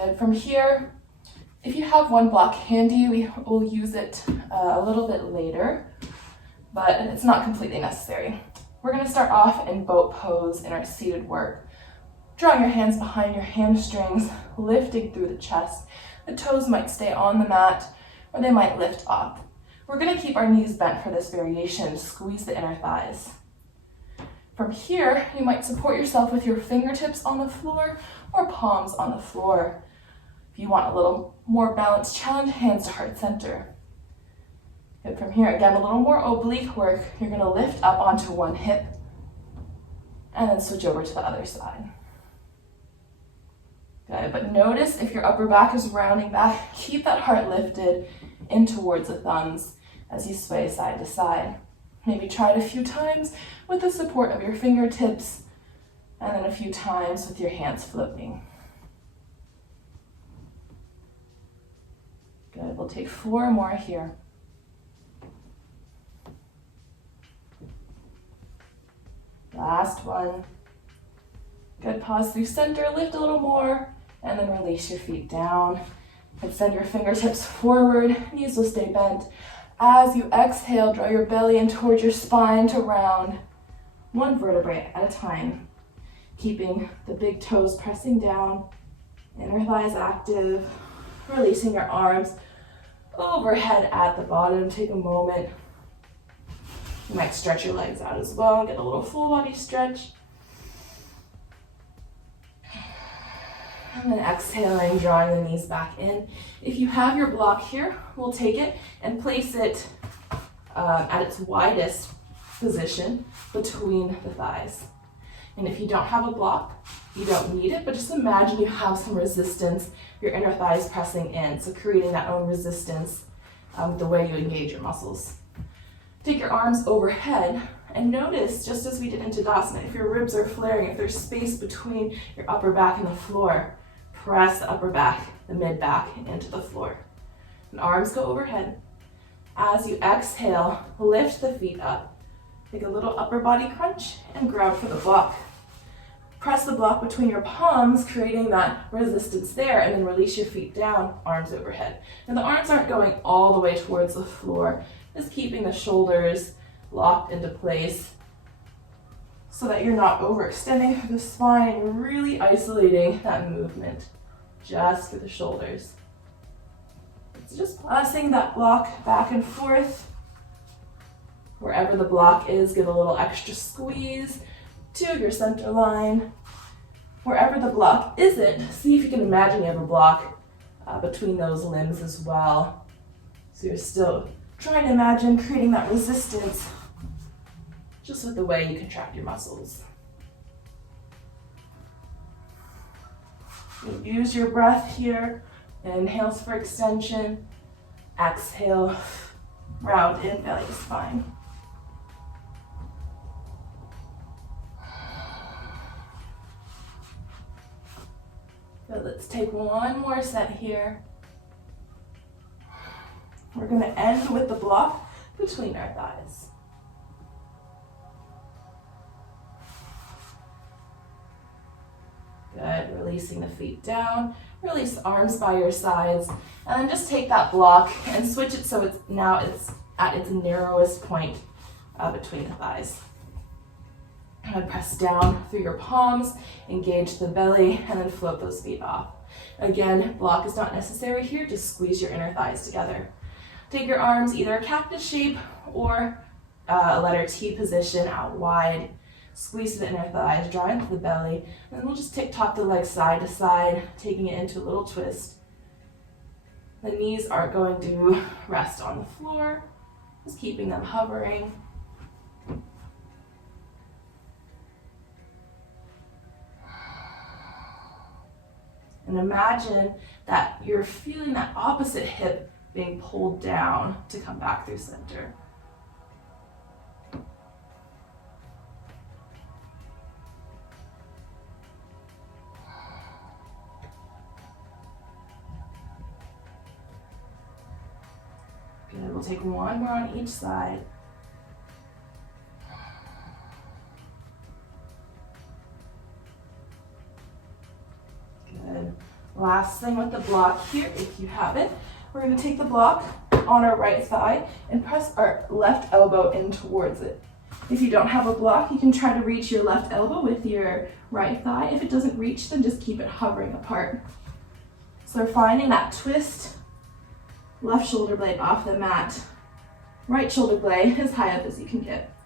And from here, if you have one block handy, we will use it a little bit later, but it's not completely necessary. We're going to start off in boat pose in our seated work. Drawing your hands behind your hamstrings, lifting through the chest. The toes might stay on the mat, or they might lift up. We're going to keep our knees bent for this variation. Squeeze the inner thighs. From here, you might support yourself with your fingertips on the floor or palms on the floor. If you want a little more balanced challenge, hands to heart center. Good. From here, again, a little more oblique work. You're going to lift up onto one hip and then switch over to the other side. Good, but notice if your upper back is rounding back, keep that heart lifted in towards the thumbs as you sway side to side. Maybe try it a few times with the support of your fingertips and then a few times with your hands floating. Good, we'll take 4 more here. Last one. Good, pause through center, lift a little more, and then release your feet down. And send your fingertips forward, knees will stay bent. As you exhale, draw your belly in towards your spine to round, one vertebrae at a time. Keeping the big toes pressing down, inner thighs active, releasing your arms overhead at the bottom. Take a moment. You might stretch your legs out as well, get a little full body stretch. And then exhaling, drawing the knees back in. If you have your block here, we'll take it and place it at its widest position between the thighs. And if you don't have a block, you don't need it, but just imagine you have some resistance, your inner thighs pressing in, so creating that own resistance the way you engage your muscles. Take your arms overhead and notice, just as we did in Tadasana, if your ribs are flaring, if there's space between your upper back and the floor, press the upper back, the mid back into the floor. And arms go overhead. As you exhale, lift the feet up. Take a little upper body crunch and grab for the block. Press the block between your palms, creating that resistance there, and then release your feet down, arms overhead. And the arms aren't going all the way towards the floor, just keeping the shoulders locked into place so that you're not overextending through the spine and you're really isolating that movement just for the shoulders. It's just passing that block back and forth. Wherever the block is, give a little extra squeeze to your center line. Wherever the block isn't, see if you can imagine you have a block between those limbs as well. So you're still trying to imagine creating that resistance just with the way you contract your muscles. Use your breath here. Inhales for extension. Exhale, round in, belly to spine. Good, let's take one more set here. We're going to end with the block between our thighs. Good, releasing the feet down, release the arms by your sides, and then just take that block and switch it so it's at its narrowest point between the thighs. And press down through your palms, engage the belly, and then float those feet off. Again, block is not necessary here, just squeeze your inner thighs together. Take your arms either a cactus shape or a letter T position out wide. Squeeze the inner thighs, draw into the belly, and then we'll just tick-tock the legs side to side, taking it into a little twist. The knees aren't going to rest on the floor, just keeping them hovering. And imagine that you're feeling that opposite hip being pulled down to come back through center. Good, we'll take one more on each side. Good. last thing with the block here, if you have it, we're going to take the block on our right thigh and press our left elbow in towards it. If you don't have a block, you can try to reach your left elbow with your right thigh. If it doesn't reach, then just keep it hovering apart. So we're finding that twist, left shoulder blade off the mat, right shoulder blade as high up as you can get.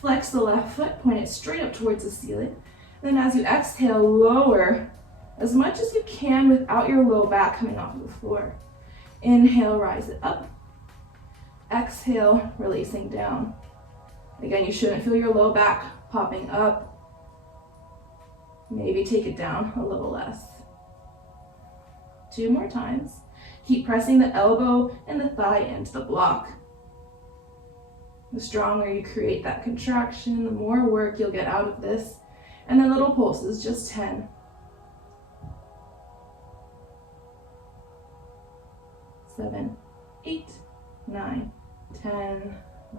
Flex the left foot, point it straight up towards the ceiling. Then as you exhale, lower as much as you can without your low back coming off of the floor. Inhale, rise it up. Exhale, releasing down. Again, you shouldn't feel your low back popping up. Maybe take it down a little less. 2 more times. Keep pressing the elbow and the thigh into the block. The stronger you create that contraction, the more work you'll get out of this. And then little pulses, just 10. 7, 8, 9, 10.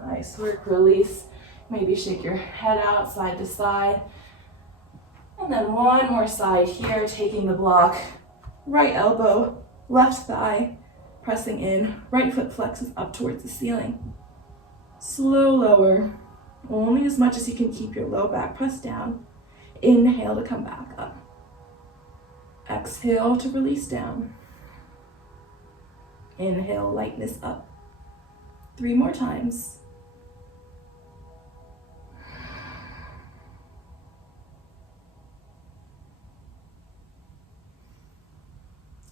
Nice work, release. Maybe shake your head out side to side. And then one more side here, taking the block. Right elbow, left thigh, pressing in. Right foot flexes up towards the ceiling. Slow lower, only as much as you can keep your low back pressed down. Inhale to come back up. Exhale to release down. Inhale, lightness up. 3 more times.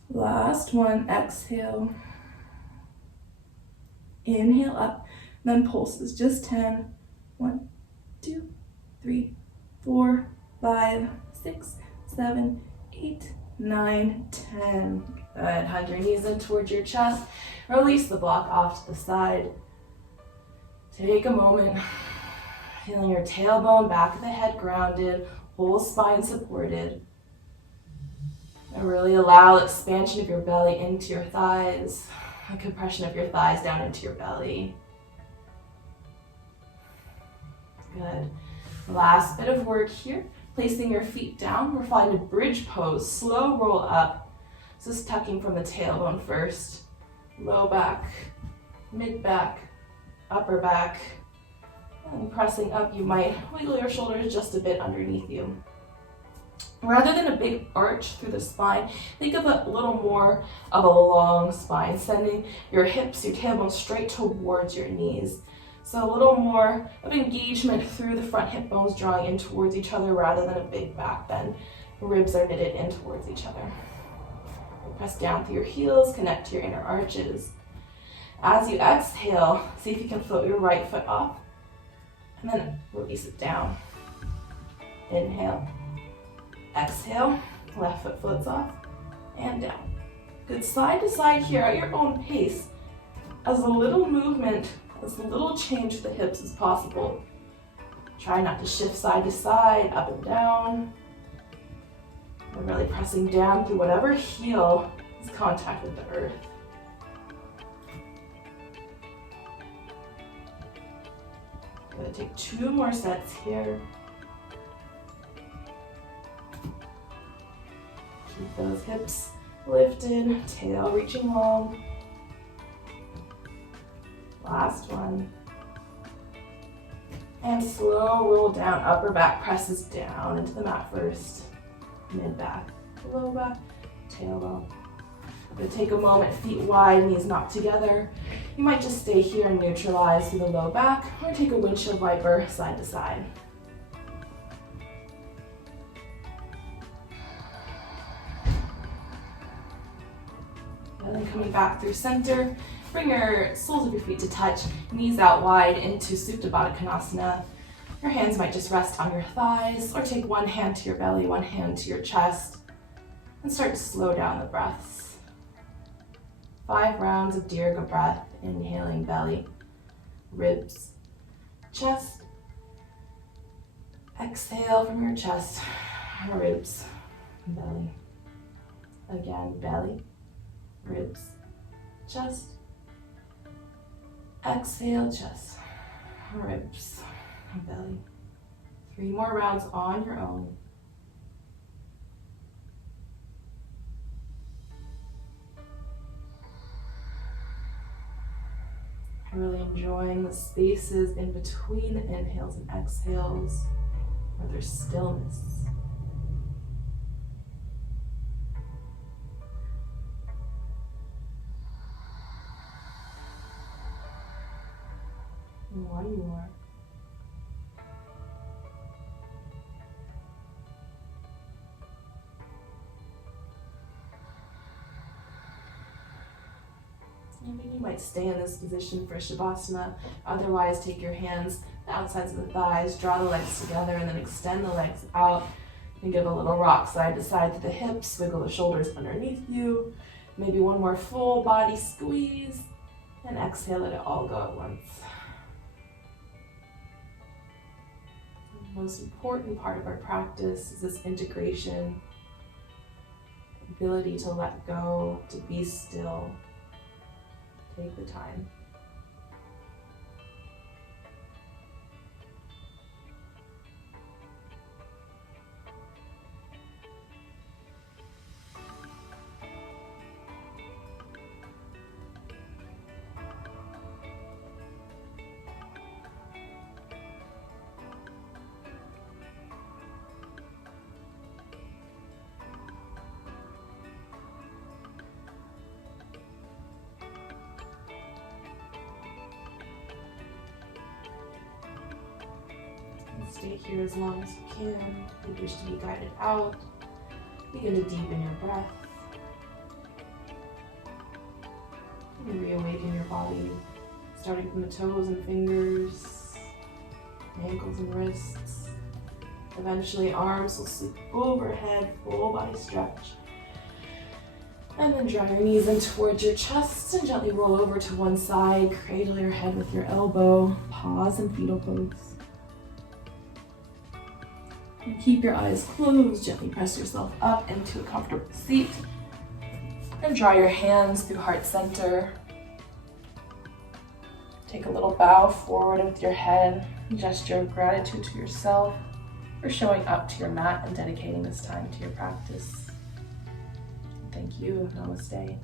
Last one, exhale. Inhale up, then pulses, just 10. 1, 2, 3, 4, 5, 6, 7, 8, 9, 10. Good, hug your knees in towards your chest. Release the block off to the side. Take a moment, feeling your tailbone, back of the head grounded, whole spine supported. And really allow expansion of your belly into your thighs, and compression of your thighs down into your belly. Good. Last bit of work here. Placing your feet down, we're finding a bridge pose. Slow roll up. So this is tucking from the tailbone first. Low back, mid back, upper back. And pressing up, you might wiggle your shoulders just a bit underneath you. Rather than a big arch through the spine, think of a little more of a long spine, sending your hips, your tailbone straight towards your knees. So a little more of engagement through the front hip bones, drawing in towards each other rather than a big back bend. Ribs are knitted in towards each other. Press down through your heels, connect to your inner arches. As you exhale, see if you can float your right foot off, and then release it down. Inhale. Exhale, left foot floats off and down. Good, side to side here at your own pace. As a little movement, as little change to the hips as possible. Try not to shift side to side, up and down. We're really pressing down through whatever heel is contact with the earth. Gonna take 2 more sets here. Keep those hips lifted, tail reaching long. Last one. And slow roll down, upper back presses down into the mat first. Mid back, low back, tailbone. I'm gonna take a moment, feet wide, knees knocked together. You might just stay here and neutralize through the low back, or take a windshield wiper side to side. And then coming back through center, bring your soles of your feet to touch, knees out wide into Supta Baddha Konasana. Your hands might just rest on your thighs, or take one hand to your belly, one hand to your chest, and start to slow down the breaths. 5 rounds of Dirga breath, inhaling belly, ribs, chest. Exhale from your chest, ribs, belly. Again, belly, ribs, chest. Exhale, chest, ribs, belly. 3 more rounds on your own. Really enjoying the spaces in between the inhales and exhales where there's stillness. And one more. Maybe you might stay in this position for Shavasana. Otherwise, take your hands the outsides of the thighs, draw the legs together, and then extend the legs out. And give a little rock side to side to the hips. Wiggle the shoulders underneath you. Maybe one more full body squeeze. And exhale, let it all go at once. The most important part of our practice is this integration, ability to let go, to be still. Take the time. Stay here as long as you can. If you wish to be guided out, begin to deepen your breath. And reawaken your body, starting from the toes and fingers, ankles and wrists. Eventually arms will sweep overhead, full body stretch. And then draw your knees in towards your chest and gently roll over to one side. Cradle your head with your elbow. Pause in fetal pose. And keep your eyes closed. Gently press yourself up into a comfortable seat. And draw your hands through heart center. Take a little bow forward with your head. Gesture of gratitude to yourself for showing up to your mat and dedicating this time to your practice. Thank you. Namaste.